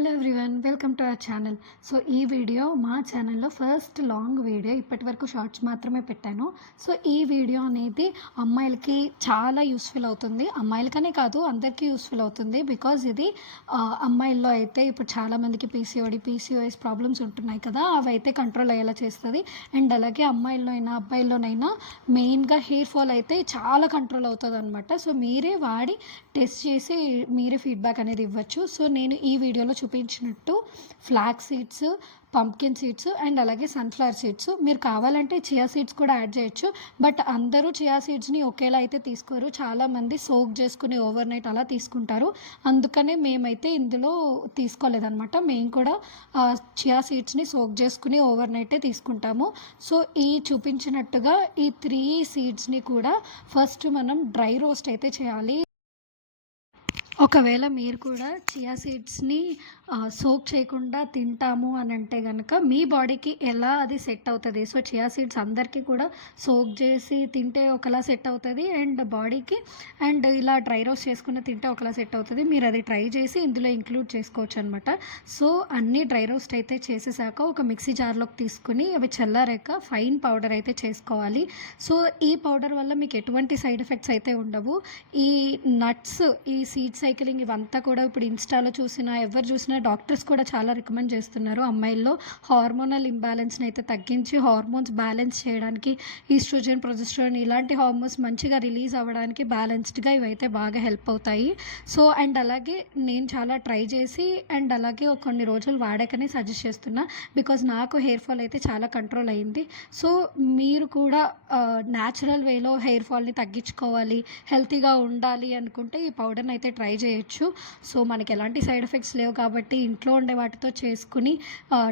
Hello everyone, welcome to our channel. So ఈ video మా ఛానల్లో ఫస్ట్ లాంగ్ వీడియో. ఇప్పటి వరకు షార్ట్స్ మాత్రమే పెట్టాను. సో ఈ వీడియో అనేది అమ్మాయిలకి చాలా యూస్ఫుల్ అవుతుంది. అమ్మాయిలకనే కాదు, అందరికీ యూస్ఫుల్ అవుతుంది. బికాజ్ ఇది అమ్మాయిల్లో అయితే ఇప్పుడు చాలామందికి పీసీఓఎస్ ప్రాబ్లమ్స్ ఉంటున్నాయి కదా, అవి అయితే కంట్రోల్ అయ్యేలా చేస్తుంది. అండ్ అలాగే అమ్మాయిల్లో అయినా అబ్బాయిల్లోనైనా మెయిన్గా హెయిర్ ఫాల్ అయితే చాలా కంట్రోల్ అవుతుంది అనమాట. సో మీరే వాడి టెస్ట్ చేసి మీరే ఫీడ్బ్యాక్ అనేది ఇవ్వచ్చు. సో నేను ఈ వీడియోలో చూపించినట్టు flax seeds, pumpkin seeds and అలాగే సన్ఫ్లవర్ సీడ్స్, మీరు కావాలంటే చియా సీడ్స్ కూడా యాడ్ చేయొచ్చు. బట్ అందరూ చియా సీడ్స్ని ఒకేలా అయితే తీసుకోరు. చాలామంది సోక్ చేసుకుని ఓవర్ నైట్ అలా తీసుకుంటారు. అందుకనే మేమైతే ఇందులో తీసుకోలేదన్నమాట. మేము కూడా చియా సీడ్స్ని సోక్ చేసుకుని ఓవర్ నైటే తీసుకుంటాము. సో ఈ చూపించినట్టుగా ఈ 3 సీడ్స్ని కూడా ఫస్ట్ మనం డ్రై రోస్ట్ అయితే చేయాలి. ఒకవేళ మీరు కూడా చియా సీడ్స్ని సోక్ చేయకుండా తింటాము అని అంటే కనుక మీ బాడీకి ఎలా అది సెట్ అవుతుంది. సో చియా సీడ్స్ అందరికీ కూడా సోక్ చేసి తింటే ఒకలా సెట్ అవుతుంది అండ్ బాడీకి, అండ్ ఇలా డ్రై రోస్ట్ చేసుకుని తింటే ఒకలా సెట్ అవుతుంది. మీరు అది ట్రై చేసి ఇందులో ఇంక్లూడ్ చేసుకోవచ్చు అనమాట. సో అన్నీ డ్రై రోస్ట్ అయితే చేసేసాక ఒక మిక్సీ జార్లోకి తీసుకుని అవి చల్లారాక ఫైన్ పౌడర్ అయితే చేసుకోవాలి. సో ఈ పౌడర్ వల్ల మీకు ఎటువంటి సైడ్ ఎఫెక్ట్స్ అయితే ఉండవు. ఈ నట్స్, ఈ సీడ్స్ సైక్లింగ్ ఇవంతా కూడా ఇప్పుడు ఇన్స్టాలో చూసినా, ఎవరు చూసినా డాక్టర్స్ కూడా చాలా రికమెండ్ చేస్తున్నారు. అమ్మాయిల్లో హార్మోనల్ ఇంబ్యాలెన్స్ని అయితే తగ్గించి హార్మోన్స్ బ్యాలెన్స్ చేయడానికి, ఈస్ట్రోజన్, ప్రొజెస్టెరాన్ ఇలాంటి హార్మోన్స్ మంచిగా రిలీజ్ అవ్వడానికి బ్యాలెన్స్డ్గా ఇవైతే బాగా హెల్ప్ అవుతాయి. సో అండ్ అలాగే నేను చాలా ట్రై చేసి అండ్ అలాగే కొన్ని రోజులు వాడాకనే సజెస్ట్ చేస్తున్నా. బికాజ్ నాకు హెయిర్ ఫాల్ అయితే చాలా కంట్రోల్ అయ్యింది. సో మీరు కూడా న్యాచురల్ వేలో హెయిర్ ఫాల్ని తగ్గించుకోవాలి, హెల్తీగా ఉండాలి అనుకుంటే ఈ పౌడర్ని అయితే ట్రై చేయొచ్చు. సో మనకి ఎలాంటి సైడ్ ఎఫెక్ట్స్ లేవు కాబట్టి ఇంట్లో ఉండే వాటితో చేసుకుని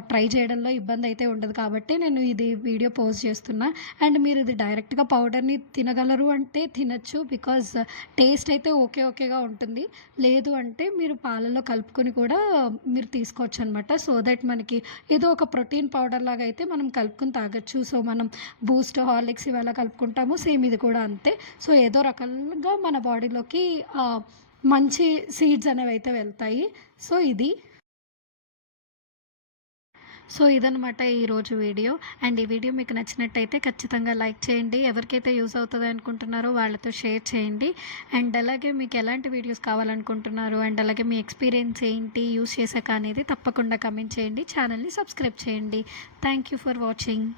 ట్రై చేయడంలో ఇబ్బంది అయితే ఉండదు కాబట్టి నేను ఇది వీడియో పోస్ట్ చేస్తున్నా. అండ్ మీరు ఇది డైరెక్ట్గా పౌడర్ని తినగలరు అంటే తినచ్చు. బికాజ్ టేస్ట్ అయితే ఓకేగా ఉంటుంది. లేదు అంటే మీరు పాలలో కలుపుకొని కూడా మీరు తీసుకోవచ్చు అనమాట. సో దట్ మనకి ఏదో ఒక ప్రోటీన్ పౌడర్ లాగా అయితే మనం కలుపుకొని తాగొచ్చు. సో మనం బూస్ట్, హార్లిక్స్ ఇవలా కలుపుకుంటాము, సేమ్ ఇది కూడా అంతే. సో ఏదో రకంగా మన బాడీలోకి మంచి సీడ్స్ అనేవి అయితే వెళ్తాయి. సో ఇదనమాట ఈరోజు వీడియో. అండ్ ఈ వీడియో మీకు నచ్చినట్టయితే ఖచ్చితంగా లైక్ చేయండి. ఎవరికైతే యూజ్ అవుతుంది అనుకుంటున్నారో వాళ్ళతో షేర్ చేయండి. అండ్ అలాగే మీకు ఎలాంటి వీడియోస్ కావాలనుకుంటున్నారు అండ్ అలాగే మీ ఎక్స్పీరియన్స్ ఏంటి యూజ్ చేశాక అనేది తప్పకుండా కమెంట్ చేయండి. ఛానల్ని సబ్స్క్రైబ్ చేయండి. Thank you for watching.